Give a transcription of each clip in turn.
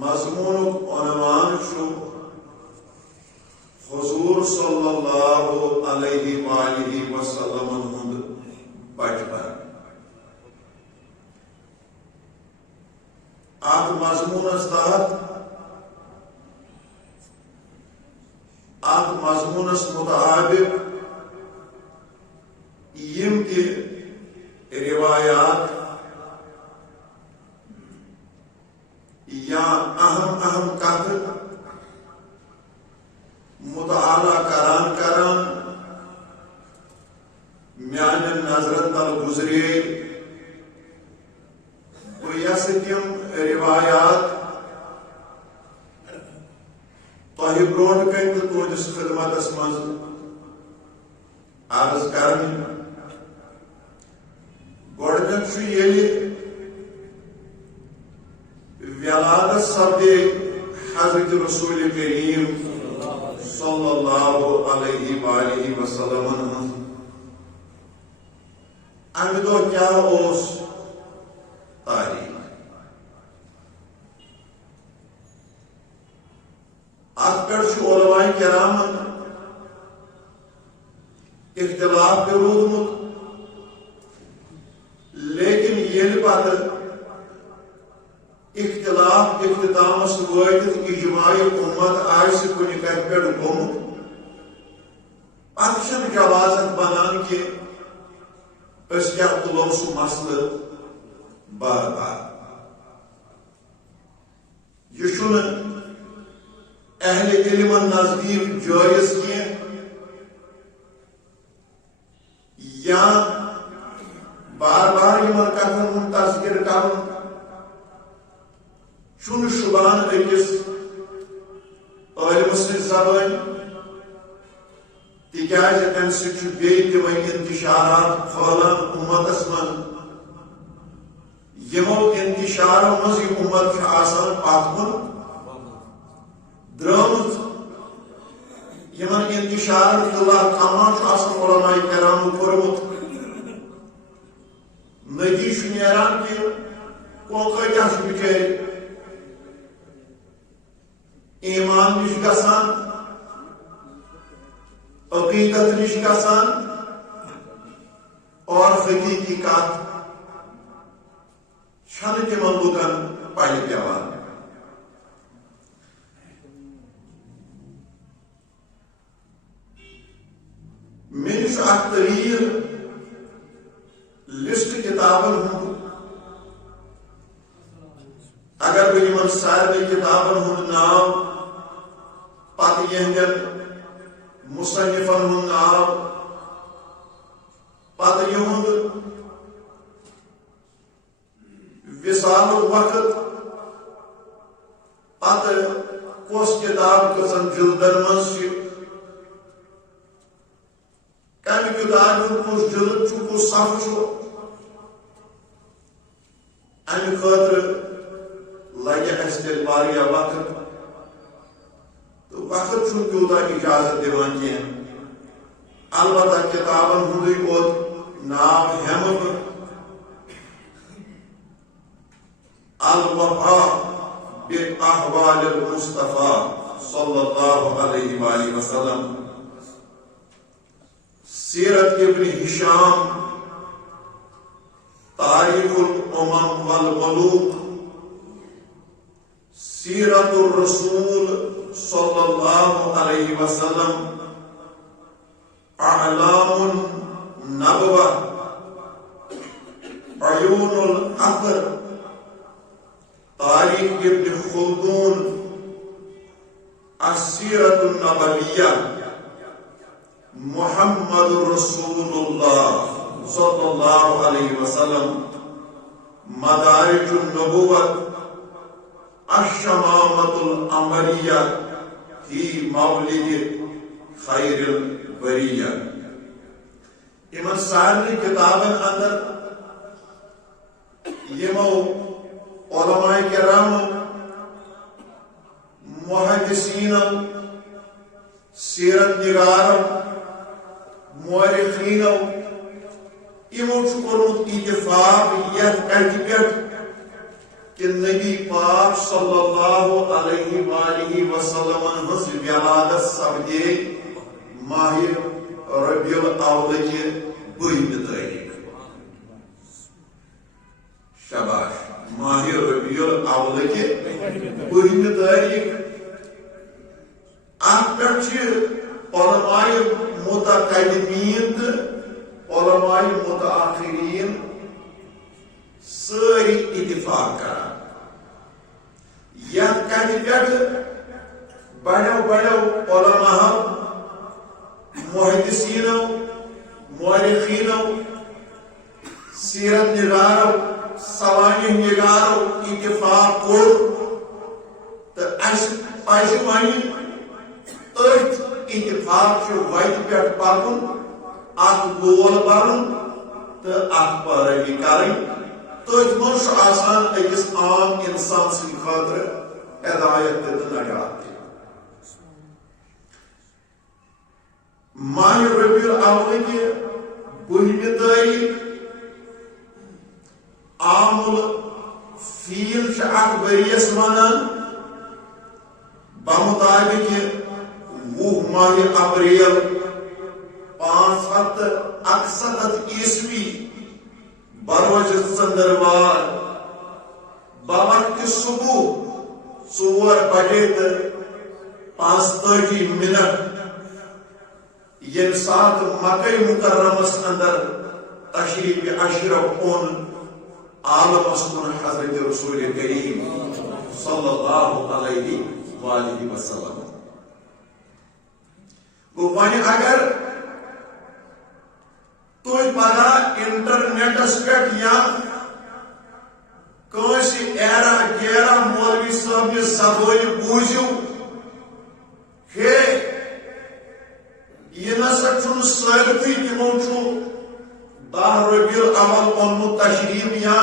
مضمون عنوان شو حضور صلی اللہ علیہ وآلہ وسلم ہند بچپن ات مضمونس تحت ات مضمونس مطابق یم تہ روایات یا اہم کت مطالعہ کران میان نظرن تل گزرے تو یس تم روایات تہ برونٹ کن تو تہندس خدمتس مز عرض کرن گۄڈنیُک چھُ ییٚلہِ ولادت سپدے حضرت رسول کریم صلی اللہ علیہ وآلہ وسلم امہ دۄہ کیٛاہ اوس تاریخ اتھ پٮ۪ٹھ چھُ علماء کرامن اختلاف تہِ روٗدمُت لیکن ییٚلہِ پتہٕ اختلاف اختتامس وٲتِتھ اجماعی امت آسہِ کُنہِ کتھِ پٮ۪ٹھ گوٚمُت پتہٕ چھنہٕ جوازت بنان کہِ أسۍ کیٛاہ تُلو سُہ مسلہٕ بار بار یہِ چھُنہٕ اہل علمن نزدیٖک جٲیز کینٛہہ یا بار بار یمن کتھن ہُنٛد تذکر کرُن چھُنہٕ شُبان أکِس عٲلمہٕ سٕنٛزِ زبٲنۍ تِکیٛازِ امہِ سۭتۍ چھُ بیٚیہِ تہِ وۄنۍ انتشارات پھٔہلان اُمتس منٛز یِمو انتشارو منٛز یہِ اُمت چھُ آسان پتھ کُن درٛامٕژ یمن انتشارن اطلاع کما چھُ آسان علماء کرامو کوٚرمُت نٔتیٖجہٕ چھُ نیران کہِ کۭتیاہ چھِ بِچٲرۍ ایمان نش گژھان عقیدت نش گژھان اور حقیقی کت چھنہٕ تمن لوکن پلہِ پیوان مےٚ نِش چھُ اکھ طویل لسٹ کتابن ہُنٛد اگر بہٕ یمن سارنٕے کتابن ہُنٛد ناو پتہٕ یہندین مصنفن ہُنٛد ناو پتہٕ یہُنٛد وصالُک وقت پتہٕ کۄس کتاب کٔژن جلدن منٛز چھِ کمہِ کتابہِ ہُنٛد کُس جلد چھُ کُس صفحہٕ چھُ امہِ خٲطرٕ لگہِ اسہِ تیٚلہِ واریاہ وقت تہٕ وقت چھُنہٕ تیوٗتاہ اجازت دِوان کینٛہہ البتہ کتابن ہُنٛدُے یوت ناو ہٮ۪مہٕ بہٕ الوفا بأحوال المصطفى صلی اللہ علیہ وآلہ وسلم سیرت ابن ہشام تاریخ الامم والملوک سیرت الرسول صلی اللہ علیہ وسلم اعلام النبوہ عیون الاثر تاریخ ابن خلدون السیرت النبویہ محمد رسول اللہ صلی اللہ علیہ وسلم مدارج النبوت الشمامۃ العنبریہ فی مولد خیر البریہ یمن سارنٕے کتابن اندر یمو علماء کرام محدثین سیرت نگار مورخین یمو چھُ کوٚرمُت اتفاق یتھ کتھِ پٮ۪ٹھ کہ نبی پاک صلی اللہ علیہ وآلہ وسلم ہز ولادت سپدے ماہ ربیع الاول کی 12 تاریخ. شاباش. ماہ ربیع الاول کی 12 تاریخ. ات پہ علماء متقدمین تو علماء متاخرین ساری اتفاق کران. یت کتھ پہ بڑو علماء محدثینو مورخینو سیرت نگارو سوانح نگارو اتفاق کور تو اس پز ون ات اتفاق وتہ پہ پکن ات گول برن تو ات پیروی کریں. تھی من آسان اکس عام انسان سند خاطر ہدایت تو نجات. ماہ ربیع الاول کی 12 تاریخ عام الفیل اخ وریس ونان بمطابق 20 ماہ اپریل 561 عیسوی بروز ژندروار بوقت صبح 4 بجے 35 منٹ یم سات مکہ مکرمس اندر تشریف اشرف اون عالمس کن حضرت رسول کریم صلی اللہ علیہ وآلہ وسلم. ون اگر تھی پگہ انٹرنیٹس پہ یا کنسی ایرا گیرا مولوی صاحب زبان بوزیو ہے یہ نسا چھن ثابتی تمو 10 ربیع الاول اونمت تشریف یا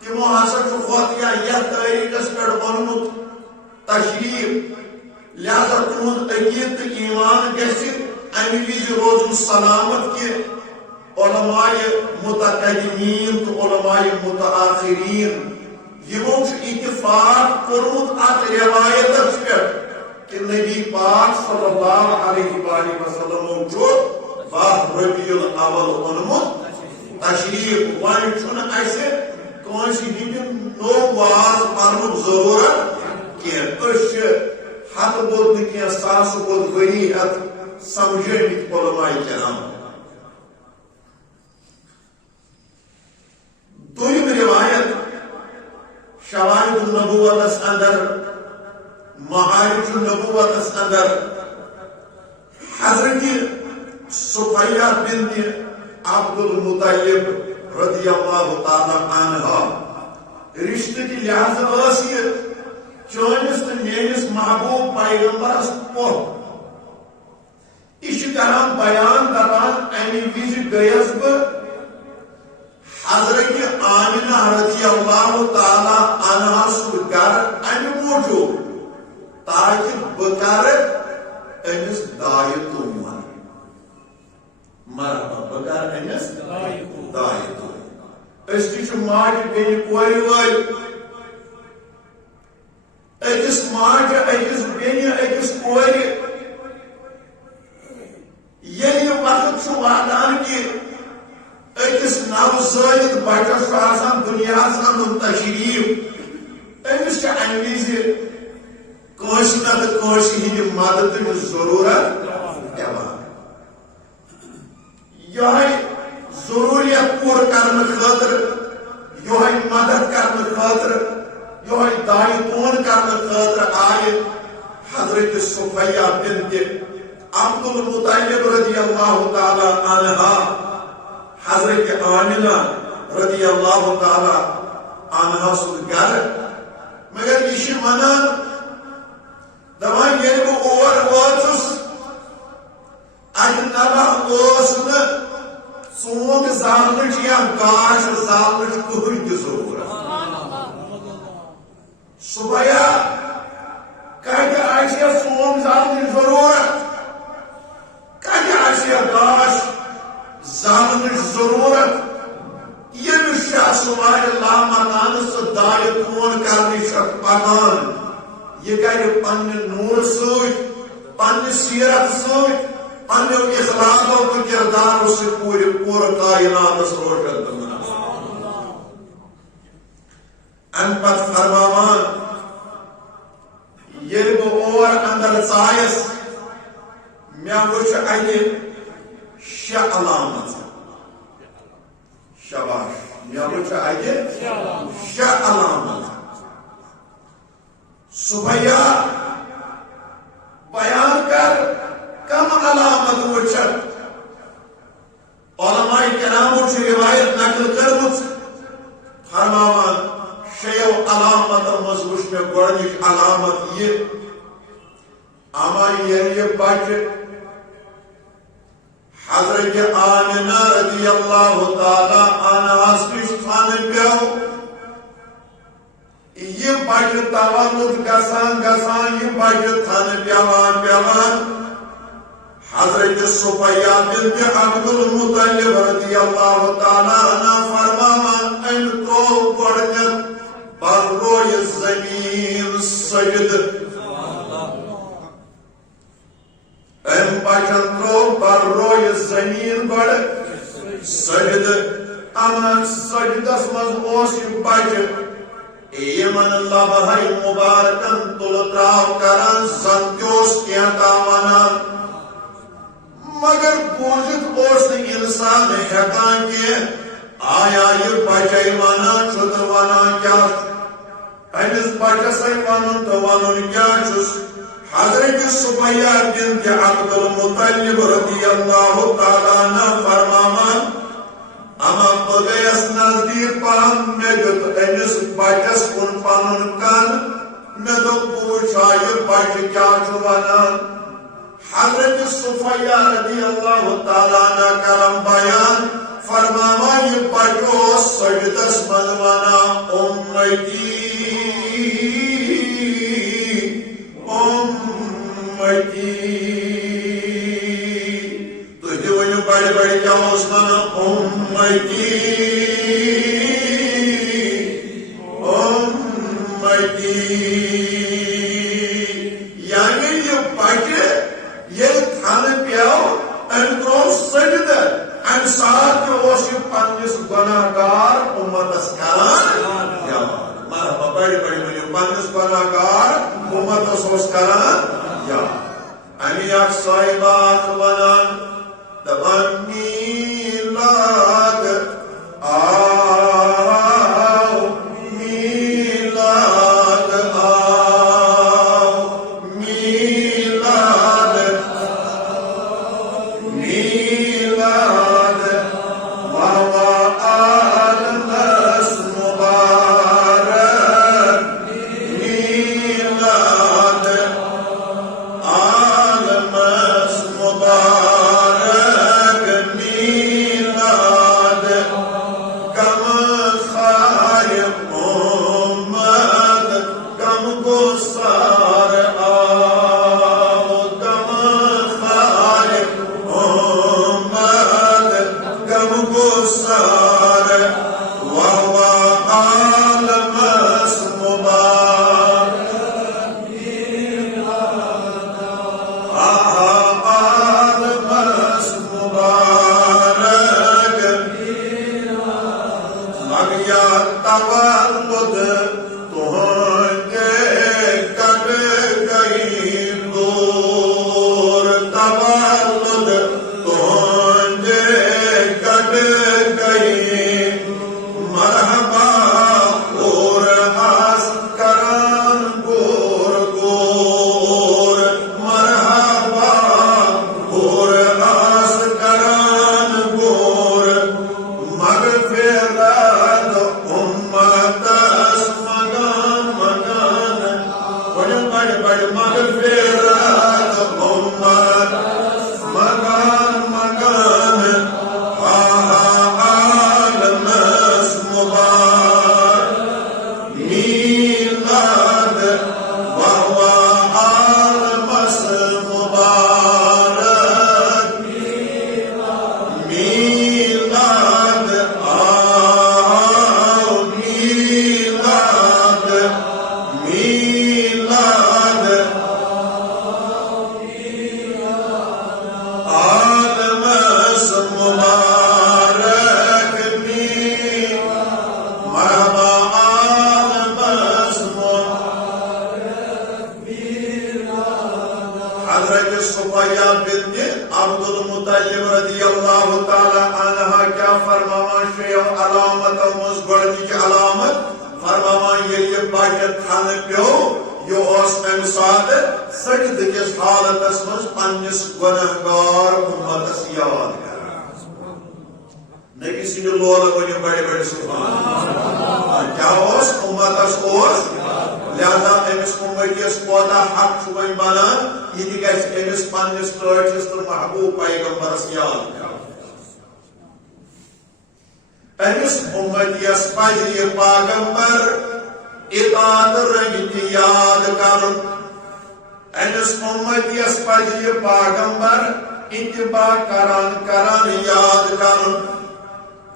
تمو ہسا خود یا یتھ تاریخس پہ اونمت تشریف. لہذا تہد عقید تو ایمان گژھِ امہ وز روزن سلامت کہ علماء متقدمین تو علماء متآخرین یمو اتفاق کورمت ات روایتس پہ کہ نبی پاک صلی اللہ علیہ وآلہ وسلم 12 ربیع الاول اونمت تشریف. ون چھن اسہ کنسی ہند نو واز پرنک ضرورت کی. ہتھ بود نی ساس بود ؤری ہتھ سمجھمت علماء کرام. دویم روایت شواہد النبوت اندر معارج النبوت اندر حضرت صفیہ بنت عبد المطلب رضی اللہ تعالی عنہ رشتہ کی لحاظ یہ چونس تو میس محبوب پیغمبرس پوہ یہ کران بیان دپان امہ وز گیس بہ حضرت آمنہ رضی اللہ تعالی عنہ سن گھر امہ موجود تاکہ بہ کر امس دائہ تُمن. مرحبا بہ کر امس دائہ تُمن. اس تہ ماجہ بیٚنہِ کورِ وٲلۍ أکِس ماجہ أکِس بیٚنہِ أکِس کورِ ییٚلہِ وقت چھُ واتان کہ أکِس نوزٲیِد بچس آسان دُنیاہس اندر تشریف أمِس چھِ امہِ وِزِ کٲنٛسہِ نتہٕ کٲنٛسہِ ہِنٛدِ مدتٕچ ضروٗرت پیٚوان. یہے ضروٗریت پوٗرٕ کرنہٕ خٲطرٕ یہے مدد کرنہٕ خٲطرٕ یہے دایہِ تون کرنہٕ خٲطرٕ آیہِ حضرت صفیہ بنت عبد المطلب رضی اللہ تعالی عنہا حضرت آمنہ رضی اللہ تعالی عنہا سن گھر. مگر یہ ونان دپان ییٚلہِ بہٕ اور وٲژٕس اتہِ نبا ٲس نہٕ ژونٛگ زالنٕچ یا گاش زالنٕچ کٕہٕنۍ تہِ ضروٗرت. صفیہ کتہِ آسہِ ہا ژونٛگ زالنٕچ ضروٗرت کتہِ آسہِ ہا گاش زالنٕچ ضروٗرت ییٚمِس چھِ سوار اللہ مکان سے دائے کون کرنی شک پکان یہ کر پنہ نور سوچ پنہ سیرت سوچ پنہ اخلاق و کردار سے پورے پورا کائنات روشن بنا ان پت فرمان یہ بہ اور اندر ژایس مے وچھ اتہ شے علامت شاباش مے وچھ اتہ شے علامت سبھیا بیان کر کم علامت وچھت علماء کرامو چھ روایت نقل کرمت فرماوان شیو علامت مز وچھ مے گۄڈنِچ علامت یہ اما یہ بچ حضرت آمنہ رضی اللہ تعالی عنہا نش تھانہ پیو یہ بچ تولد گسان گسان یہ بچ تھانہ پیوان حضرت صفیہ بنت عبد المطلب رضی اللہ تعالی عنہ فرماوان ان تو گۄڈنیٚتھ بر روئے زمین سجد ام بچن ترو بر روئے زمین گڑ سجد اما سجدس مز اوس یہ بچ ایمن لبہی مبارکن تل تراو کران زن تیوس کینتا ونان مگر بوزت اوس انسان ہیکان کی آیا یہ بچے ونان چھت ونان کیا امس بچس ونن تو ونن کیا چھس حضرت صفیہ بنت عبد المطلب رضی اللہ تعالی عنہ فرماوان اما بگیس نزدیک پہم میں دیت امس بچس کن پنن کن میں دو پوچھا یہ بچ کیا چھو ونان حضرت صفیہ رضی اللہ تعالی عنہ کرم بیان فرماوان یہ بچو سجدس من ونا امتی تجھے ونیو بڑی بڑی کیا اسمان امتی یعنی یہ بچے یہ تھان پیاو ان کو سجد ان ساتھ جو اوشی پنجس گناہگار امتس کران مرحبا بڑی بڑی ونیو پنجس گناہگار امتس اوس کران یا امی اک صاحبات ونان دبان میلاد آو میلاد آو میلاد میلاد ووا آل نس مبارک میلاد حضرت صفیہ بنت عبد المطلب رضی اللہ تعالی عنہ کیا فرماوان شیو علامت مزگڑنی علامت فرماوان یہ بچت تھن پیو یہ ام سات سجد کس حالتس مز پنس گنہگار امتس یاد کر نبی سند لول ونیو بڑے بڑے سبحان کیا امتس لہذا امس امتس کوتا حق ون بنان یہ گھس امس پنس ٹاٹس تو محبوب پیغمبرس یاد کر امس امتس پز یہ پیغمبر اطاعت رنگتی یاد کرن امس امتس پز یہ پیغمبر اتباع کران یاد کرن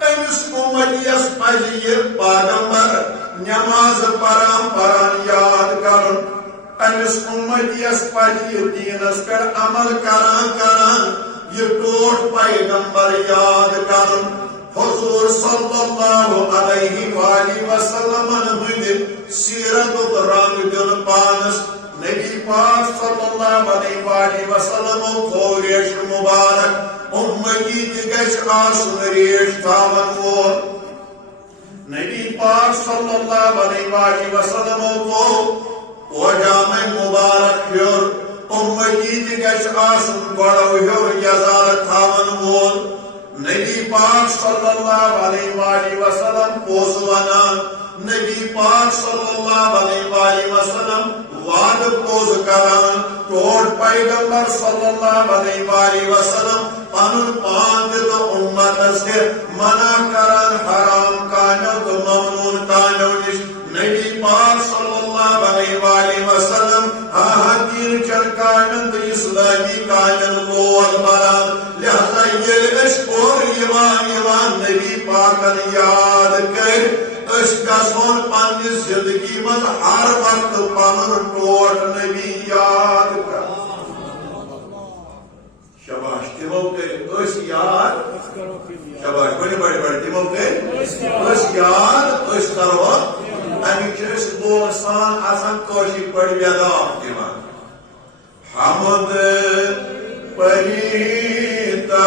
امس امتس پز یہ پیغمبر نماز پران یاد کرن امس امتس پز یہ دینس پر عمل کران یہ ٹوٹ پیغمبر یاد کرن حضور صلی اللہ علیہ وآلہ وسلم ہند سیرت رنگ دن پانس نبی پاک صلی اللہ علیہ وآلہ وسلم کو ریش مبارک امتی تگش آسن ریش تاون وول نبی پاک صلی اللہ علیہ وآلہ وسلم کو جامع مبارک ہور امتی تگش آسن بڑو ہور یزار تاون وول نبی پاک صلی اللہ علیہ وآلہ وسلم پوز ونان نبی پاک صلی اللہ علیہ وآلہ وسلم وعد پوز کران ٹوٹ پیغمبر صلی اللہ علیہ وآلہ وسلم پنن پان تو امت سے منع کران حرام کانو تو ممنون کانو نش نبی پاک صلی اللہ علیہ وآلہ وسلم دین چن کانن تو اسلامی کانن لول بران لہذا یہ اشکور یوان نبی پاکن یاد کر اس گژھون پننہِ زندگی منٛز ہر وقت پنُن ٹوٹ نبی یاد کر شاباش تمو کر اس یاد شاباش بڑے بڑے بڑے تمو کر اس یاد اس کرو امیک چھ اس بول سان آسان کٲشِر پٲٹھۍ بیدار دِوان حمد پریتا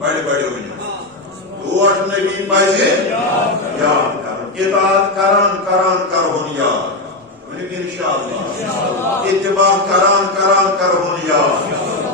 بڑے بڑے ٹوٹ نبی پزِ یاد کرن اطاعت کرن یاد انشاءاللہ اتباع کرن کرن یاد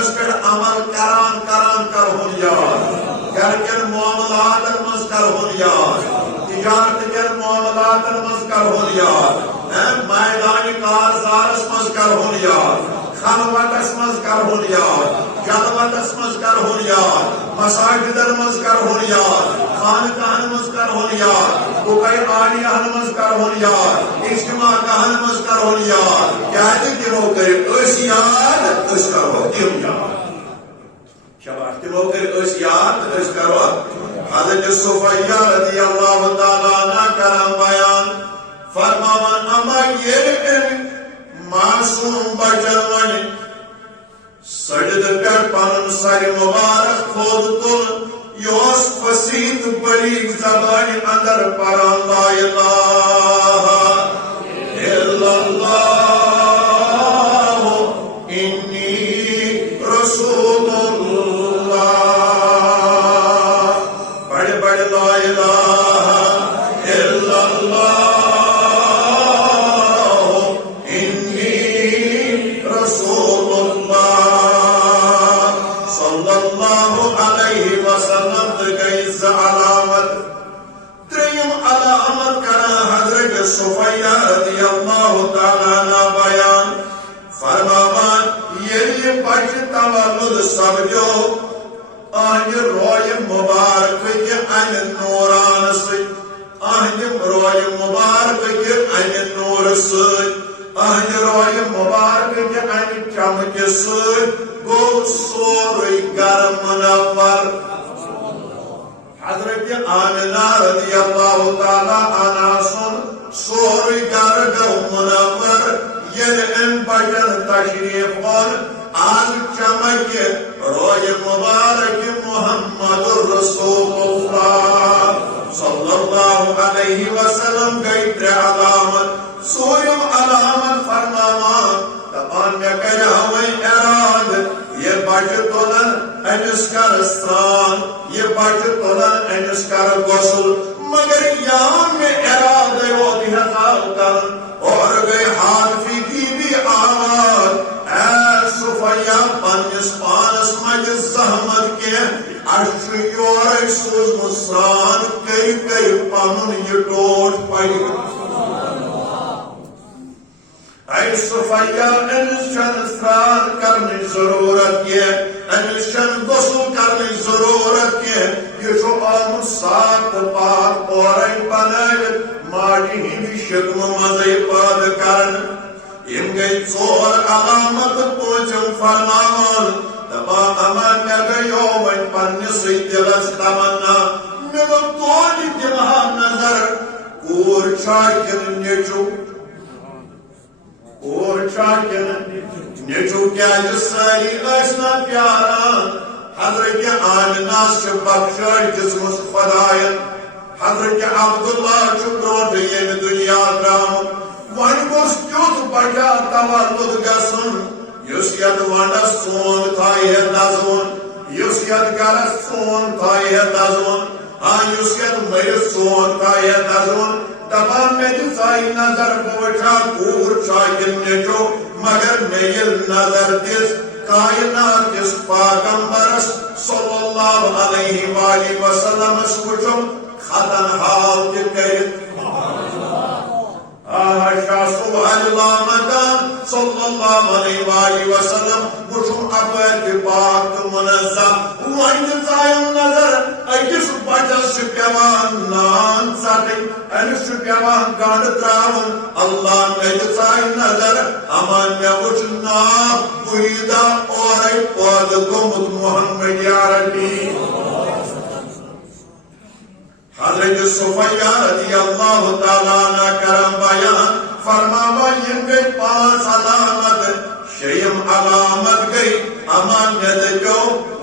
وقتس پہ عمل کران کرہن یاد گھر کن معاملات مز کرہن یاد تجارت کن معاملات مز کرہن یاد میدان کارزارس مز کرہن یاد خلوتس مز کرہن یاد جلوتس مز کرہن یاد مساجدن مز کرہن یاد خانقاہن مز کرہن یاد بکے عالیہن مز کرہن یاد اجتماع گاہن مز کرہن یاد کیا تمو کر اس یاد اس کرو تم یاد شباش تمو کر اس یاد اس کرو حضرت صفیہ رضی اللہ تعالیٰ عنہ کرم بیان فرماوان اما یہ معصوم بچن ون سجد پہ پن سر مبارک کھود تل یہ فصیح بلیغ زبان اندر پران لا الہ الا اللہ انی رسول اللہ بڑے بڑے لا الہ الا اللہ صفیہ رضی اللہ تعالیٰ عنہ بیان فرماوان یہ بچ تولد سمجھو آہن روی مبارک کے ان نوران سے آہن روی مبارک کے ان نور سے آہن روی مبارک کے ان چمک سے گو سوری گر منور حضرت آمنہ رضی اللہ تعالیٰ عنہ سن سوری گر گو منور یہ ان بچن تشریف کن آج چمک روی مبارک محمد رسول اللہ صلی اللہ علیہ وسلم گئی تر علامت سویم علامت فرماوان دپان میں کرا ہوئی اراد یہ بچ تولن انس کر سران یہ بچ تولن انس کر غسل مگر یہاں میں ارادہ وہ دہتا کرن اور گئے حالفی کی بھی آواز اے صفیہ پنس پانس مجھ زحمت کے اشیور سوز مسران کئی کئی پانن یہ ٹوٹ پائی اے صفیہ انشان اسرار کرنے ضرورت کے انشان غسل کرنے ضرورت کے یہ جو آمد ساتھ پاک اور بنائے ماٹی ہی بھی شکم مزے پاد کرن ام گئی ژور علامت پوچھم فرماوان دپا امان میں گئیو وین پنس دلس تمنا میرا توڑ دلہا نظر کور چاکن نیچو کور چاکن نیچو کیا جسائی ایسنا پیاران حضرت آمنہ سے بخشائی جسمس خدایت حضرت عبداللہ چکروٹ یہ دنیا درام وان گوش کیوت بچا تولد گسن یس ید وانڈس سون تھائی ہے دازون یس ید گرس سون تھائی ہے دازون یس ید میرس سون تھائی ہے دازون تمام میں جسائی نظر بوچھا کور چاکن نیچو مگر میل نظر دس کائنات اس پاگمبرس صلی اللہ علیہ وآلہ وسلم سوچم خطن حال کے کرت شاہ سبحان اللہ مکان صلی اللہ علیہ وآلہ وسلم وچھم اپر کے پاک منزہ وائن زائم نظر ایس بچس پیوان نان ساتن ایس پیوان گاند تراون اللہ میں زائم نظر امان میں وچھنا قیدہ اور پود گمت محمد عربی حضرت صفیہ رضی اللہ تعالیٰ عنہ کرم بیان فرماوا یہ گئی 5 علامت شیم علامت گئی امان جو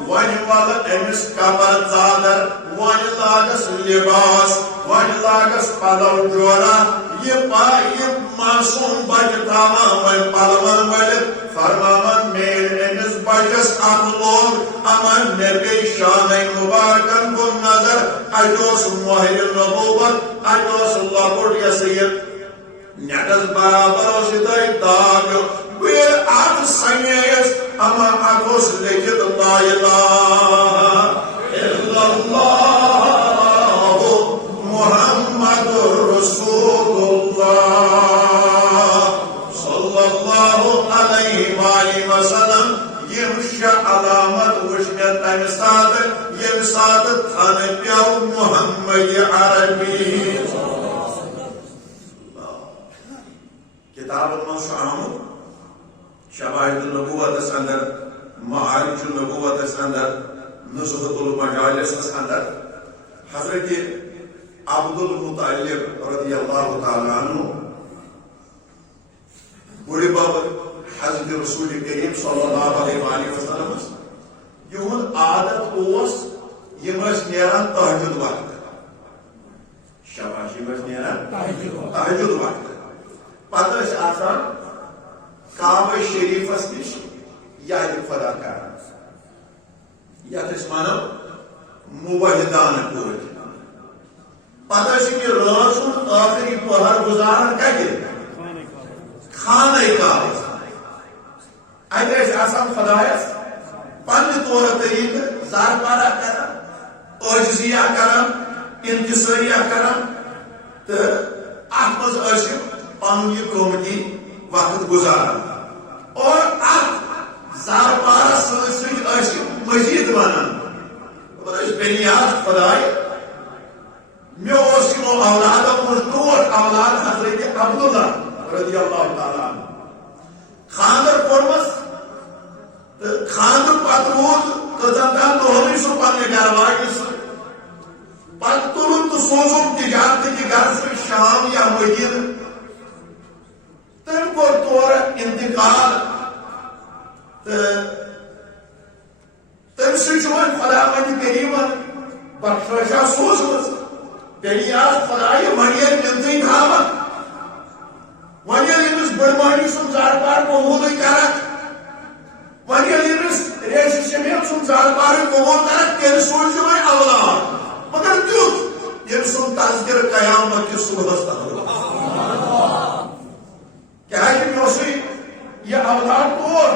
ون وال امس قبر زادر ون لاگس لباس ون لاگس پلو جورا یہ معصوم بچ تھاوا ون پلون ولد فرماون میل امس بچس لوگ امان میں گئی شان مبارکن کو نظر اجوس موہر نبوت اجوس اللہ بڑھ یا سید نیٹس برابر اسدائی داگ ویر آت سنیس اما اکوس لیکت لا الہ الا اللہ محمد رسول اللہ صلی اللہ علیہ وآلہ وسلم یم علامت وشن تمہ سات یم سات تھن پیو محمد عربی کتابن من آمد شواہد النبوت اندر معارج النبوت اندر نزہت المجالس اندر حضرت عبد المطلب رضی اللہ تعالی عنہ بڑی باب حضرت رسول کریم صلی اللہ علیہ وآلہ وسلم یہود عادت اوس یم نیران تہجد وقت شاباش یم نیران تہجد وقت پتہ آسان کعبہ شریفس نش یاد خدا کران یتھ مانو موحدانہ پوت پتہ کہ رات آخری پہر گزاران کتہ خانہ کعبہ اتر آسان خدایس پنہ طور طریقہ زار پارا کران عاجزیہ کران انکساریہ کران تو ات مز پن یہ قومتی وقت گزاران اور ات زار پارس سی مزید ونان بنیاد خدائے مے یمو اولادو مز ٹوٹ اولاد حضرت عبداللہ رضی اللہ تعالیٰ عنہ خاندر کورمس خاندر پتہ رود کتن تان دہن سہ پنہ گھر واجہ سہ پتہ تلن تو سوزن تجارت کہ غرض شام یا مدینہ تم کور تور انتقال تم سن خدا مند کریمن بخشا سوزمت تیلی آس خدای ونیل منتری تھاون ونیل یمس بڑمانی سن زار پار قبول کرک ونیل یمس ریش شمیم سن زار پار قبول کرک تیل سوچ وی اولاد مگر تیوت یم سن تذکر قیامت کی صبح تک کیا ہے کہ موسی یہ اولاد طور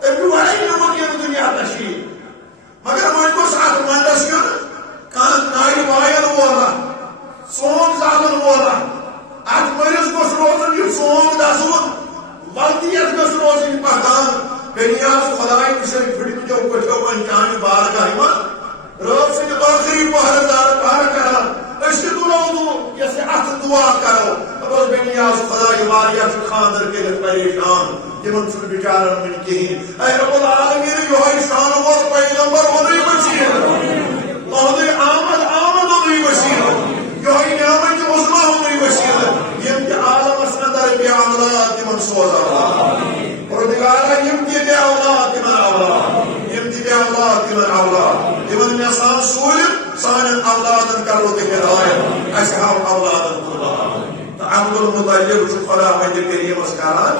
تبھی وائی نمک یہ دنیا تشریف مگر وہ کو ساتھ مندس کیوں کان نائی وائل وولا سون زالن وولا ات مریض کو روزن یہ سون دسون والدیت کو روزن پکان بنیاز خدای کسی پھڑک جو کچھو انجانی بارگاہ من روز سے آخری پہردار پہر کران اشتو لوگو جیسے ات دعا کرو روز بنیاز خدای واریا سے خاندر کے لئے پریشان جمن سے بچارن من کہیں اے رب العالمین جو ہے شان وار پیغمبر ونی بشیر مہدی آمد ونی بشیر جو ہے نعمت عظمہ ونی بشیر یم کے عالم اسندر بی اولاد جمن سوزا پردگارہ یم کی بی اولاد جمن اولاد یم کی بی اولاد جمن اولاد جمن نسان سولم سان اولادن کرو دی ہدایت اشہاب اولادن خدا عبد المطلب خدا مند کریم اسکاران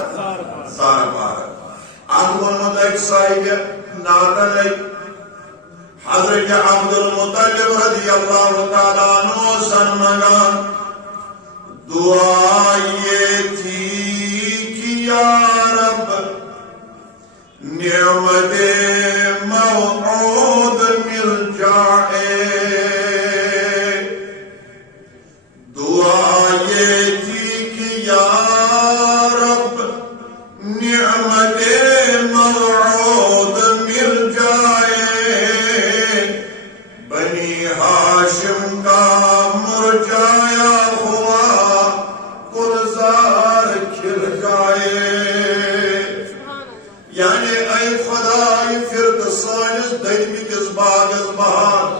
زار پار عبد المطلب صاحب ناتن حضرت عبد المطلب رضی اللہ تعالیٰ عنہ سنمگان دعا یہ تھی کہ یا رب نعمت موعود مل جائے دعا یہ تھی کہ یا رب نعمت موعود مل جائے بنی ہاشم کا مرجایا ہوا گلزار کھل جائے یعنی اے خدای فرد سانس دلمی کس باغز بہار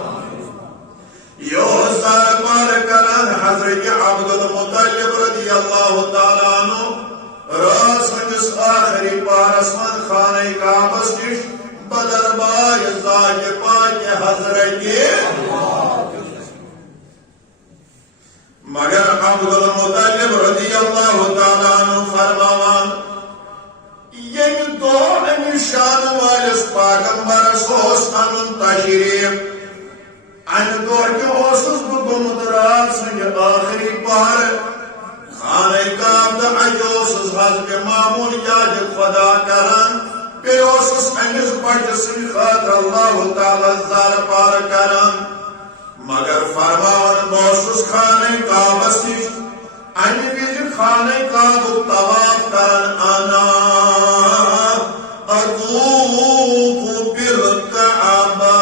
یوزار بار کران حضرت عبد المطلب رضی اللہ تعالیٰ عنہ راس منس آخری پارس من خانہ کعبس نش بدربار ذات پاک حضرت مگر عبد المطلب رضی اللہ تعالیٰ عنہ فرماوان یم دو امی شان والس پیغمبرس اوس انن تشریف ان دو کے اوسس بگمت رات سنگ آخری پہر خانہ کعبہ اجوسس حضرت مامون یاد خدا کران بیوسس امس بچہ سن خاطر اللہ تعالی زار پار کران مگر فرمان بوسس خانہ کعبس نش امہ وز خانہ کعبہ طواف کران انا اطوف بالکعبہ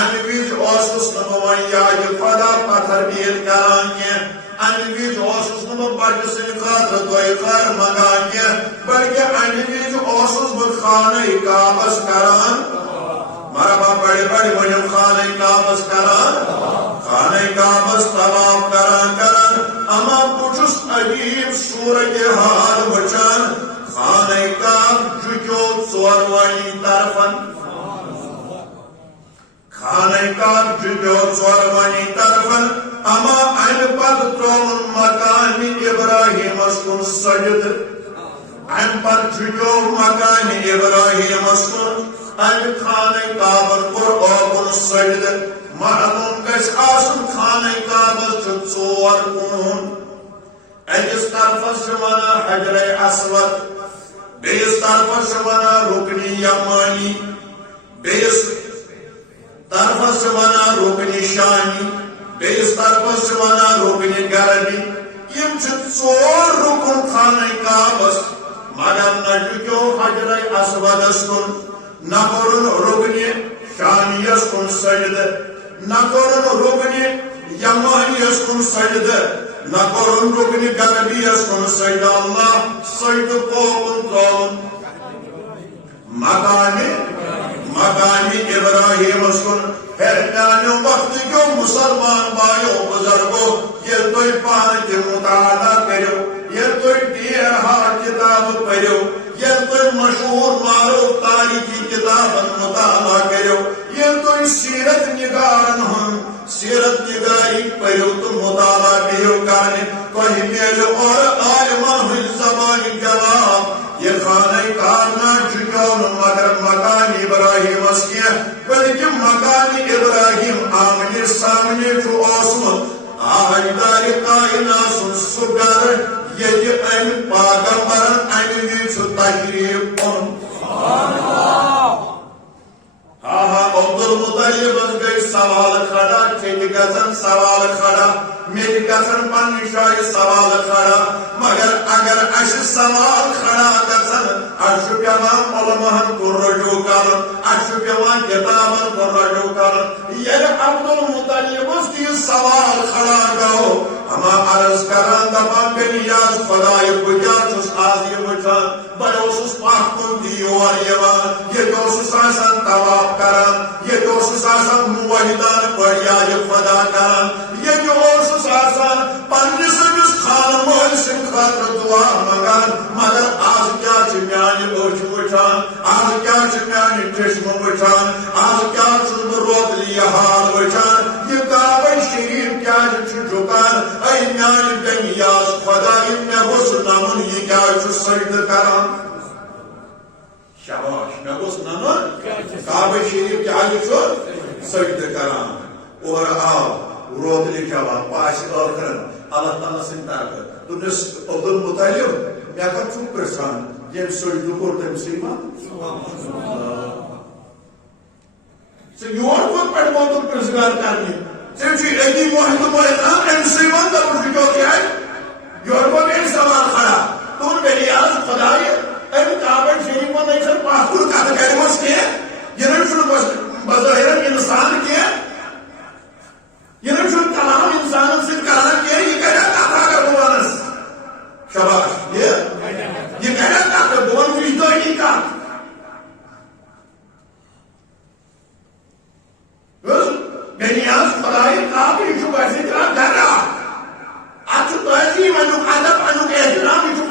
امہ وز اوسس نہ یاد خدا پتھر بیل کران امہ وز اوسس نہ بچہ سن خاطر دعائے خیر منگان بلکہ امہ وز اوسس بہ خانہ کعبس کران مرحبا بڑے بڑے ونم خانہ کعبس کران خانہ کعبس طواف کران اما بچس عجیب صورت حال وچان خانہ کعبہ جھکیو ژوروانی طرفن خانہ کعبہ جھکیو ژوروانی طرفن اما امہ پتہ ترون مقام ابراہیم کن سجد امہ پتہ جھکیو مقام ابراہیم کن امہ خانہ کعبہ کور اوکن سجد معلوم گژھِ آسُن خانہ کعبہ چھُ ژور کوٗن أکِس طرفس چھِ ونان حجر اسود بیٚیِس طرفس چھِ ونان رُکنِ یمانی بیٚیِس طرفس چھِ ونان رُکنِ شامی بیٚیِس طرفس چھِ ونان رُکنِ غربی یِم چھِ ژور رُکُن خانہ کعبس مگر نہ جھُکیو حجر اسودس کُن نہ کوٚرُن رُکنِ شامیس کن سجد نہ کوٚرُن رُکنِ یمانیس کن سجد نہ کوٚرُن رُکنِ غربیس کن سجد اللہ سجد کوکن ترٛووُن مقام ابراہیمس کن پھر میانیو وقت کیو مسلمان بایو بزرگو ییٚلہِ تُہۍ پانہٕ تہِ مطالعہ کٔرِو ییٚلہِ تُہۍ ڈیر ہا کتاب پٔرِو ییٚلہِ تُہۍ مشہوٗر معروف تاریخی کتابن مطالعہ کٔرِو ییٚلہِ تُہۍ سیرت نگارن ہُنٛد سیرت نگاری پٔرِو تہٕ مطالعہ بِہِو کرنہِ تۄہہِ میلہِ اورٕ عالمن ہٕنٛدِ زبانہِ جواب یہ خانہ کعبہ جھکیو نہٕ مگر مقام ابراہیمس کینٛہہ بلکہ مقام ابراہیم آمنے سامنے چھُ اوسمُت آہدار کائنات سُنٛد سُہ گرٕ ییٚتہِ امہِ پاغمبرن امہِ وِزِ چھُ تشریف اوٚنمُت عبدالمطلبس گئی سوال کھڑا چیٚتہِ گژھن سوال کھڑا مےٚ تہِ گژھن پننہِ جایہِ سوال کھڑا مگر اگر اسہِ سوال کھڑا گژھن اسہِ چھُ پیوان علماہن کُن رجوع کرُن اسہِ چھُ پیوان کتابن کُن رجوع کرُن ییٚلہِ عبدالمطلبس تہِ یہِ سوال کھڑا گوٚو اما عرض کران دپان بنیاز خدایہِ بہٕ کیٛاہ چھُس آز یہِ وٕچھان بہٕ اوسُس پتھ کُن تہِ یور یِوان ییٚتہِ اوسُس آسان طواف کران ییٚتہِ اوسُس آسان موحدانہٕ پٲٹھۍ یادِ خدا کران ییٚتہِ اوسُس آسان پننِس أمِس خانہٕ مٲلۍ سٕنٛدِ خٲطرٕ دعا منگان مگر آز کیٛاہ چھِ میانہِ أچھ وٕچھان آز کیٛاہ چھِ میانہِ چشمہٕ وٕچھان آز کیٛاہ چھُس بہٕ روتلہِ یہِ حال وٕچھان یہِ کعبہ شریٖف کیٛازِ چھُ جھُکان اے میانہِ بنیاز خدایہِ مےٚ گوٚژھ نمُن یہِ کیٛازِ چھُ سجدٕ کران شاباش مےٚ گوٚژھ نمُن کعبہ شریٖف کیٛازِ چھُ سجدٕ کران اورٕ آو روتلہِ جواب پاسہِ ٲخرن اللہ تعالیٰ سٕنٛدِ طرفہٕ دوٚپنس عبدالمطلب مےٚ کتھ چھُکھ پرژھان ییٚمۍ سجدٕ کوٚر تٔمسٕے ما ژٕ یور کوٚت پٮ۪ٹھ ووتُکھ پرژھگار کرنہِ ژےٚ چھُے أتی موحدٕ مٲلان أمسٕے وَن دَپُن چھُ کیٛازِ یورٕ گوٚو بیٚیہِ سوال کھڑا تُہُنٛد بنیاز خدایہِ امہِ کعبہ شریٖفن نَے چھَنہٕ پتھ کُن کتھ کَرِمٕژ کینٛہہ یہِ نَے چھُنہٕ بظٲہِرن اِنسان کینٛہہ یہ نہ چھُنہٕ کلام انسانن سۭتۍ کران کینٛہہ یہِ کَرِ کتھ اگر بہٕ وَنس شاباش یہِ کَرِ کتھ بہٕ وَنہٕ وجدٲنی کتھ بنیاز خدایہِ کعبہ یہِ چھُ باسہِ درا اتھ چھُ تہذیٖب امیُک ادب امیُک احترام یہِ چھُ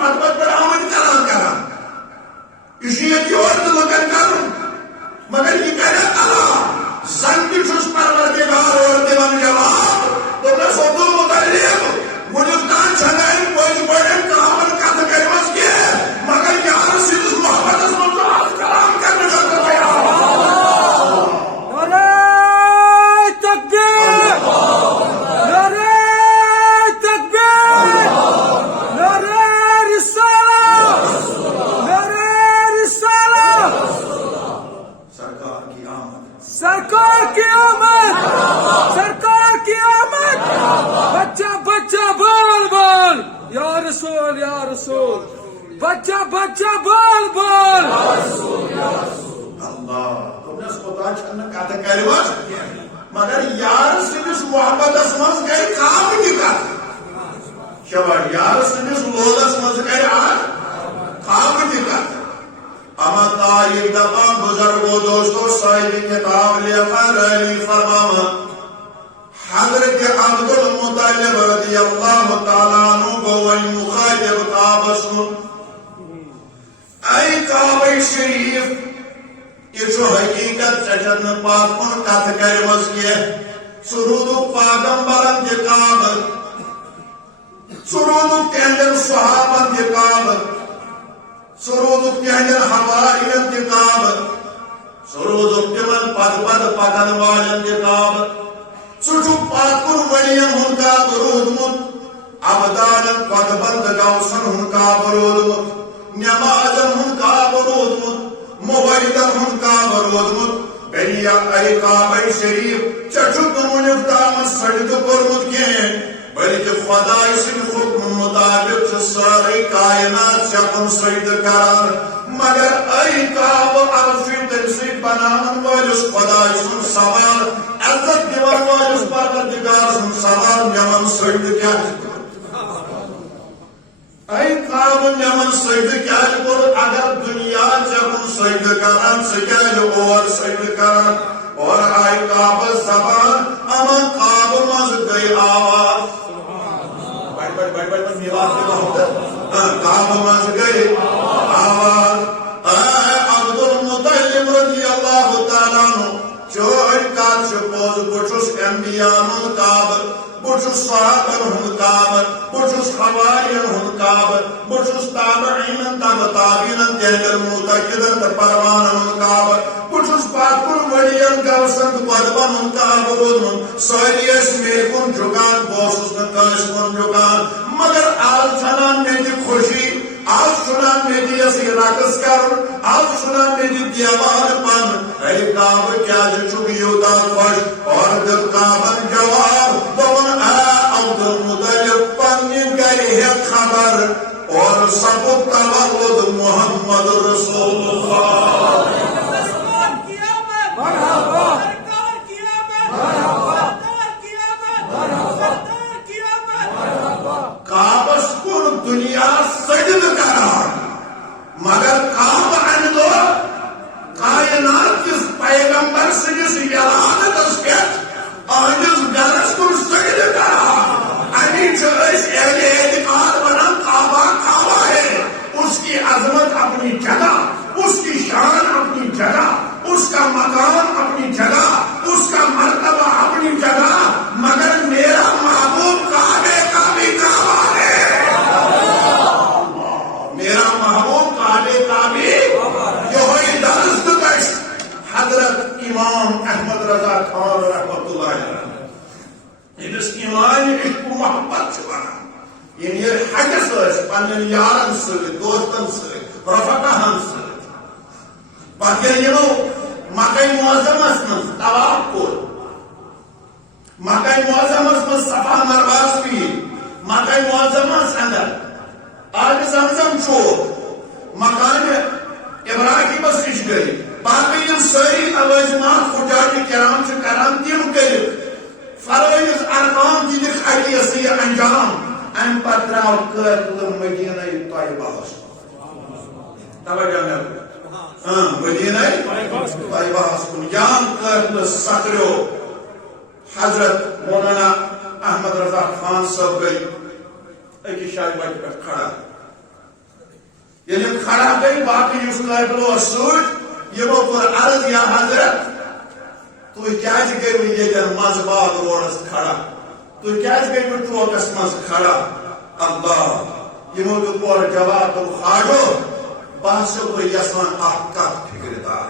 بچہ بچہ بول بول اللہ تمس پتہ چھنہ کتھ کرمس مگر یار سندس محبتس مز گئی کام کی کت شبا یار سندس لولس مز گئی کام کی کت اما تاریخ دفعہ بزرگو دوستو صاحب کتاب لکھا رہی فرماما حضرت عبد المطلب رضی اللہ تعالیٰ عنہ گوئی مخاطب کعبہ سن اے کعبہ شریف یہ جو حقیقت چچن پاک کن کت کرمز کی سرود پیغمبرن کی کعبہ سرود تہندن صحابن کی کعبہ سرود تہندن حواریین کی کعبہ سرود تمن پد پد پکن والن کی کعبہ سچو پاکر ولین ہن کعبہ رودمت عبدان قدبند گوسن ہن کعبہ رودمت نمازن ہن کعبہ رودمت موبائدن ہن کعبہ رودمت بنیا اے کعبہ شریف چچو تمہیں تام سجد کرمت کہیں بلکہ خدای سن حکم مطابق ساری کائنات چکن سجد کران مگر اے کعبہ عرفی تنسی بنامن والس خدای سن سوال عزت دیوان والس پروردگار سن سوال یمن سجد کیا اے کعبہ یمن سجد کیا اگر دنیا چکن سجد کران سکیا اور سجد کران اور اے کعبہ زبان اما کعبہ مز گئی آواز کعبہ مز گئی آواز عبد المطلب رضی اللہ تعالیٰ عنہ چوڑ کات شپوز بچس انبیاء ہن کعبہ بچس صحابہ ہن کعبہ بچس حواریین ہن کعبہ بچس تابعین تابعین تہندر معتقدن پروان ہن کعبہ بچس پاکر وڑین گوسن قدبن ہن کعبہ رودمن ساری اس میرے کن جھکان بوسس نہ کاش کن جھکان مگر آج چھنان میں دی خوشی آج چھنان میں دی اسی رقص کر آج چھنان میں دی دیوان پن اے کعبہ کیا چھو یودا خوش اور دل کعبہ جواب دون اے عبد المطلب پنی گئی ہے خبر اور سب تولد محمد رسول اللہ کعبس کن دنیا سجد کران مگر کعبہ اندو کائنات کس پیغمبر سنس یلانتس پہ اہنس گرس کن سجد کران امی چوئس اہل اعتقاد بنان کعبہ کعبہ ہے اس کی عظمت اپنی جگہ اس کی شان اپنی جگہ اس کا مقام اپنی جگہ اس کا مرتبہ اپنی جگہ مگر میرا محبوب کعبے کا بھی کعبہ ہے میرا محبوب کعبے کا بھی یہ درست دشت حضرت امام احمد رضا خان رحمۃ اللہ علیہ اس ایمان عشق و محبت بنا یہ حجس پن یارن ست دوستن ست رفقاہن ست پتہ مکہ معظمس من طواف کور مکہ معظمس من صفا مرواز بھی مکہ معظمس اندر آب زمزم چوک مکان ابراہیمس نش گئی باقی یم ساری لوازمات حجاج کرام کران تم کر فرائض ارکان دِتھ حقیقی انجام ام پتہ درٛاو قٲفلہٕ مدینہ طیبہ توجہ مدینہ طیبہ کن جان قٲفلہٕ سکریو حضرت مولانا احمد رضا خان صاحب گئی اکس جایہِ وتہِ پٮ۪ٹھ کھڑا ییٚلہِ یِم کھڑا گئی باقی یُس قٲفلہٕ اوس سۭتۍ یِمو کوٚر عرض یا حضرت تُہۍ کیٛازِ گٔیوٕ ییٚتٮ۪ن منٛزباگ روڈس کھڑا تُہۍ کیٛازِ گٔیوٕ چوکس منٛز کھڑا اللہ یِمو دیُت اورٕ جواب دوٚپ خواجو بہٕ ہسا بہٕ یژھان اکھ کتھ فکرِ تار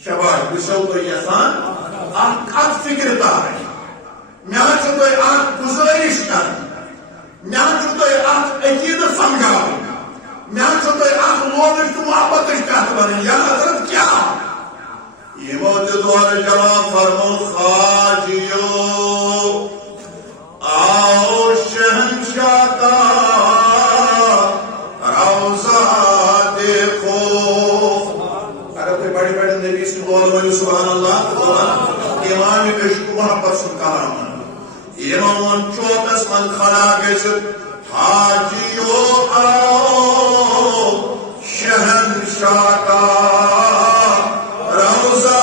شباش بہٕ چھسو تۄہہِ یژھان اکھ کتھ فکرِ تار مےٚ حظ چھُ تۄہہِ اکھ گُزٲرِش کرٕنۍ مےٚ حظ چھُ تۄہہِ اکھ عقیٖدٕ سمجھاوُن مےٚ حظ چھُ تۄہہِ اکھ لوگٕچ تہٕ محبتٕچ کتھ ونٕنۍ یا حضرت کیٛاہ یِمو دیُت اورٕ جواب فرمو خواجِیو آو شہنشاہ کا من کھڑا گژھِتھ حاجیو آؤ شہنشاہ کا روزہ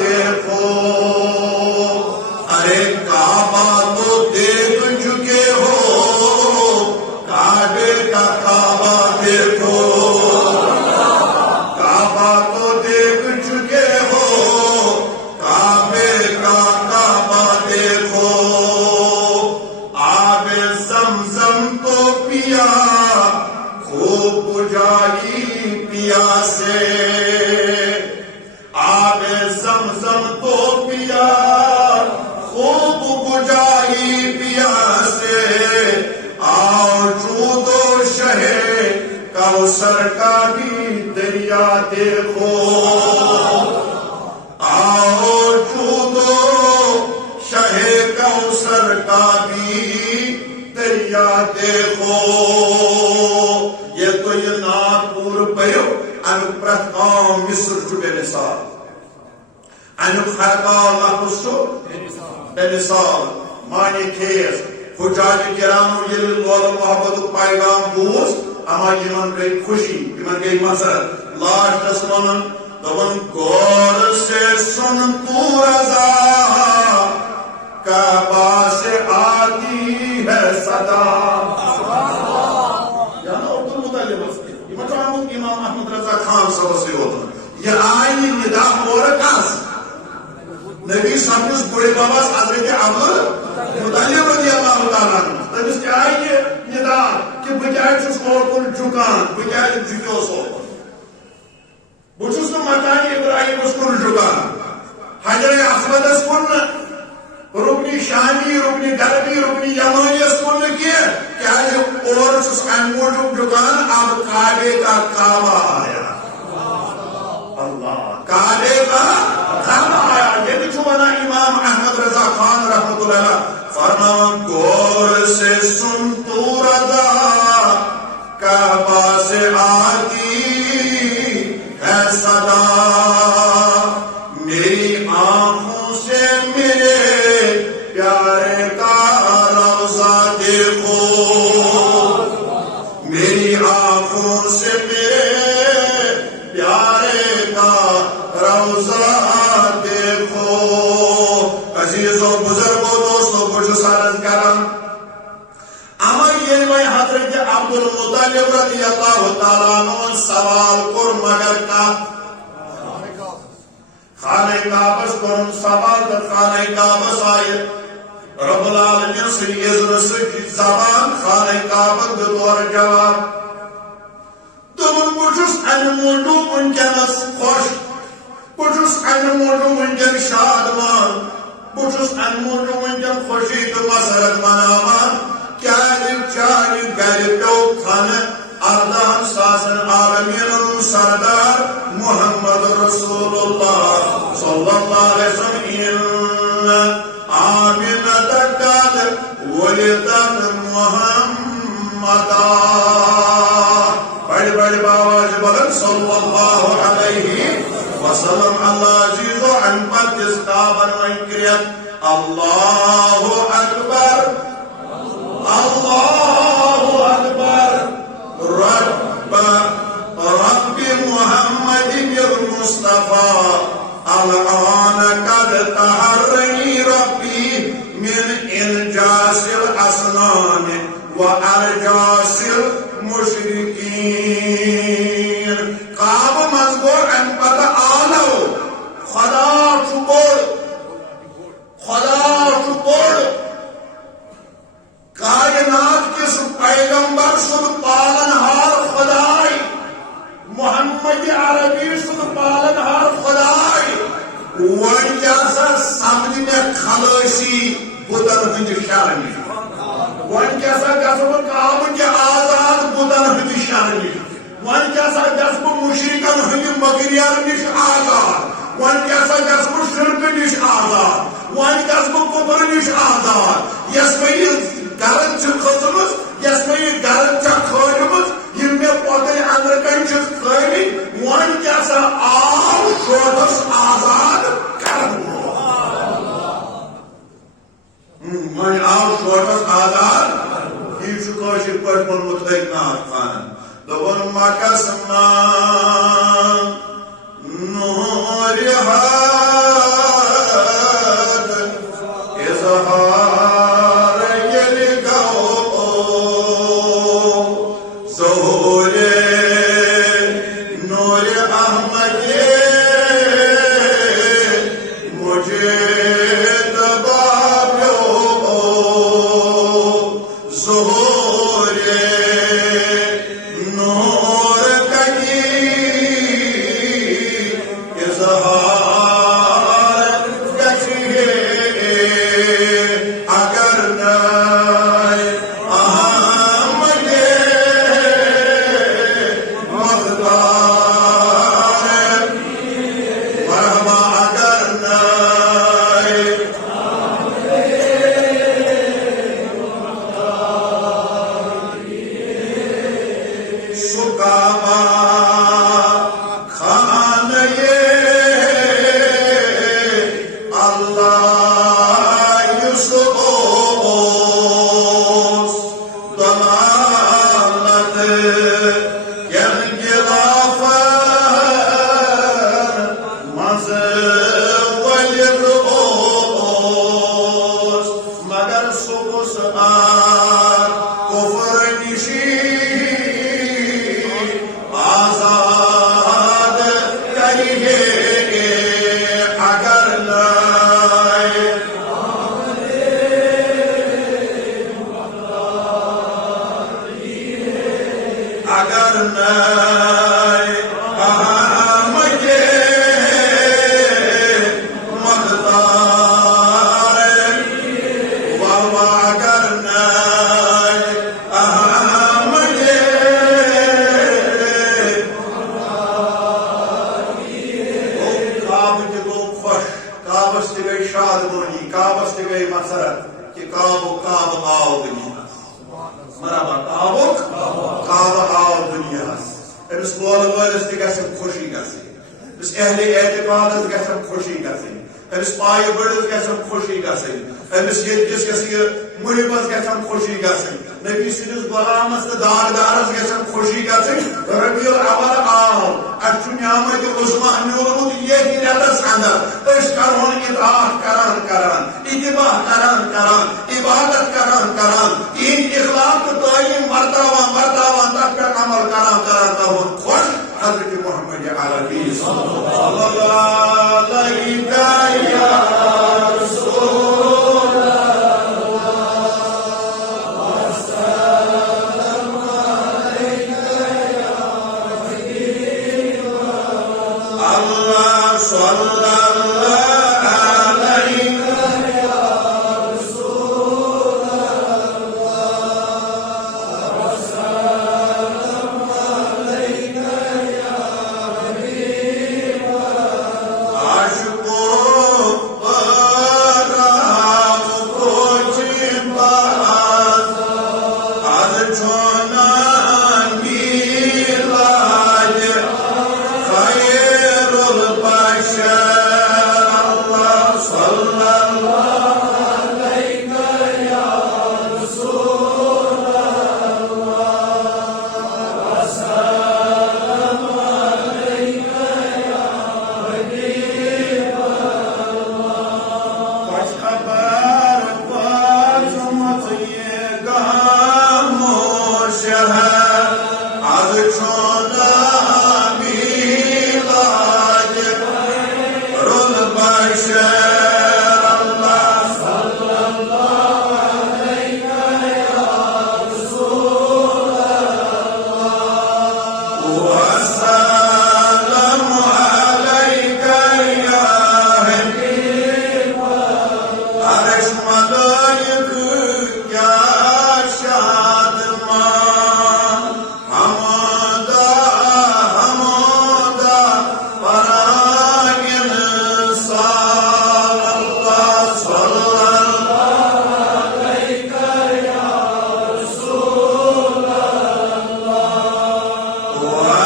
دیکھو ارے کعبہ تو دیکھ چکے ہو کعبے کا کعبہ دیکھو کعبہ تو دیکھ چکے ہو کعبے کا کعبہ دیکھو آب زمزم تو پیا خوب بجھائی پیاسے آب زمزم تو پیا خوب بجھائی پیاسے آؤ چودو شہے کوثر کا بھی دریا دیکھو آؤ چودو شہے کوثر کا بھی دریا دیکھو یہ تو یہ نات پور پیو امیک پرت کام مصر چھ بے مثال امیک خرقال لفظ چھ بے مثال معنی خیز حجاج کرام یل لول محبت پیغام بوز اما یمن گئی خوشی یمن گئی مسرت لاسٹس ونن دپن غور سے سن تو رضا کعبہ سے آتی ہے صدا امام احمد رضا خان صاحب سے ہوتا یہ آئی ندا اور کاس نبی سامنے بڑے بابا حضرت عبد مطلب رضی اللہ تعالیٰ تمس کیا آئی یہ ندا کہ بجائے چھس کن جھکان بجائے جھکیو سو بچھس مکان ابراہیم اس کن جھکان حجر اسود اس کن رکنی شامی رکنی غربی رکنی یمانی اس کن کیا اور اس موجود جھکان اب کعبے کا کعبہ آیا اللہ کعبے کا کعبہ آیا یہ بھی بنا امام احمد رضا خان رحمۃ اللہ علیہ فرما غور سے سن تو رضا کعبہ سے آتی ہے صدا میری آنکھوں سے میرے پیارے کا روزہ دیکھو میری آنکھوں سے میرے پیارے کا روزہ دیکھو عزیزو بزرگو دوستو کچھ سارت کرم اما یہ میں حضرت عبد المطلب رضی اللہ تعالیٰ عنہ سوال کر مگر کا خانہ کعبہ کرن سوال در خانہ کعبہ آئے رب العالمین سے اذن سے زبان خانہ کعبہ دور جواب تمن بچس ان موجود ونکس خوش بچس ان موجود ونکن شادمان بچس ان موجود ونکن خوشی تو مسرت منامان کیا چار گھر پیو خانہ اردان ساسن عالمین سردار محمد رسول اللہ صلی اللہ علیہ وسلم آمنة قد ولدت محمدا بڑی بڑی باواج بلند صلی اللہ علیہ وسلم اللہ عزیز و عن پر دستابن منکریت اللہ اکبر اللہ اکبر رب محمد المصطفى الآن قد طهرني ربي من إنجاس الأصنام وأرجاس المشركين قاب مذکور ان پتہ آلو خدا شکر کائنات کس پیغمبر سن پالنہار خدای محمد عربی سن پالنہار خدای ون کیسا سمجھ میں خلوشی بدن ہند شرمی ون کیسا گسب کام کے آزاد بدن ہند شرمی ون کیسا گسب مشرکن ہند مغریار نش آزاد ون کیسا گسب شرک نش آزاد ون گسب کفر نش آزاد یس میں گرد چھ کھسمس یس میں گرد چھ کھولمس یم میں پوتن اندر کن چھ کھولی ون کیسا آو شوٹس آزاد کر ون آو شوٹس آزاد دبن مکس مان نور حد اظہار یل گو ظہور نور احمد مجھے دبابیو ظہور نور کگی اظہار گچھے اگر نائے احمد مختار مرحبا اگر نائے سکابا خان اللہ یوسف دلالت ین گلافر مز ولد اوس مگر سکس آر کفر نشی آزاد کریے اگر نائے اگر نائے احمد مختار بابا اگر نائے احمد کعب تہ گو خوش کعبس تہ گئی شادمانی کعبس تہ گئی مسرت کہ کعب آو دنیا مرحبا کعب آو دنیا امس بول وٲلِس تہ گژھِ خوشی گژھٕنۍ امس اہل اعتقادس گژھن خوشی گژھٕنۍ امس پایہِ بٔڑِس گژھن خوشی گژھٕنۍ امس ییٚتکِس گژھِ یہِ محبس گژھن خوشی گژھٕنۍ نبی سٕنٛدِس غلامس تہٕ داغدارس گژھن خوشی گژھٕنۍ ربیع الاول آو اسہِ چھُ نعمت عظما میوٗلمُت ییٚتہِ رٮ۪تس انٛدر أسۍ کرہون اطاعت کران اتباع کران عبادت کران تِہنٛدۍ اخلاق تہٕ تعلیٖم ورتاوان تتھ پٮ۪ٹھ عمل کران کرہون خۄش حضرت محمد عربی صلی اللہ علیہ یا رسول اللہ صلی اللہ علیہ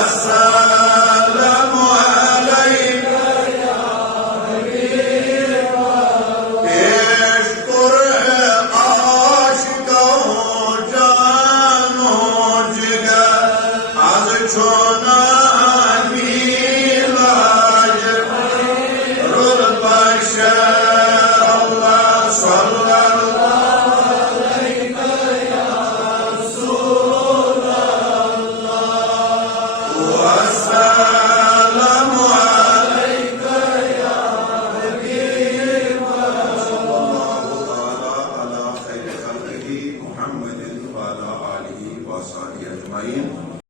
السلام چونا میلاج رول بشر اللہ صلی اللہ علیہ یا رسول اللہ والسلام علیک یا حبیب صلی اللہ تعالی علی خیر خلقہ محمد وعلی آلہ وصحبہ اجمعین.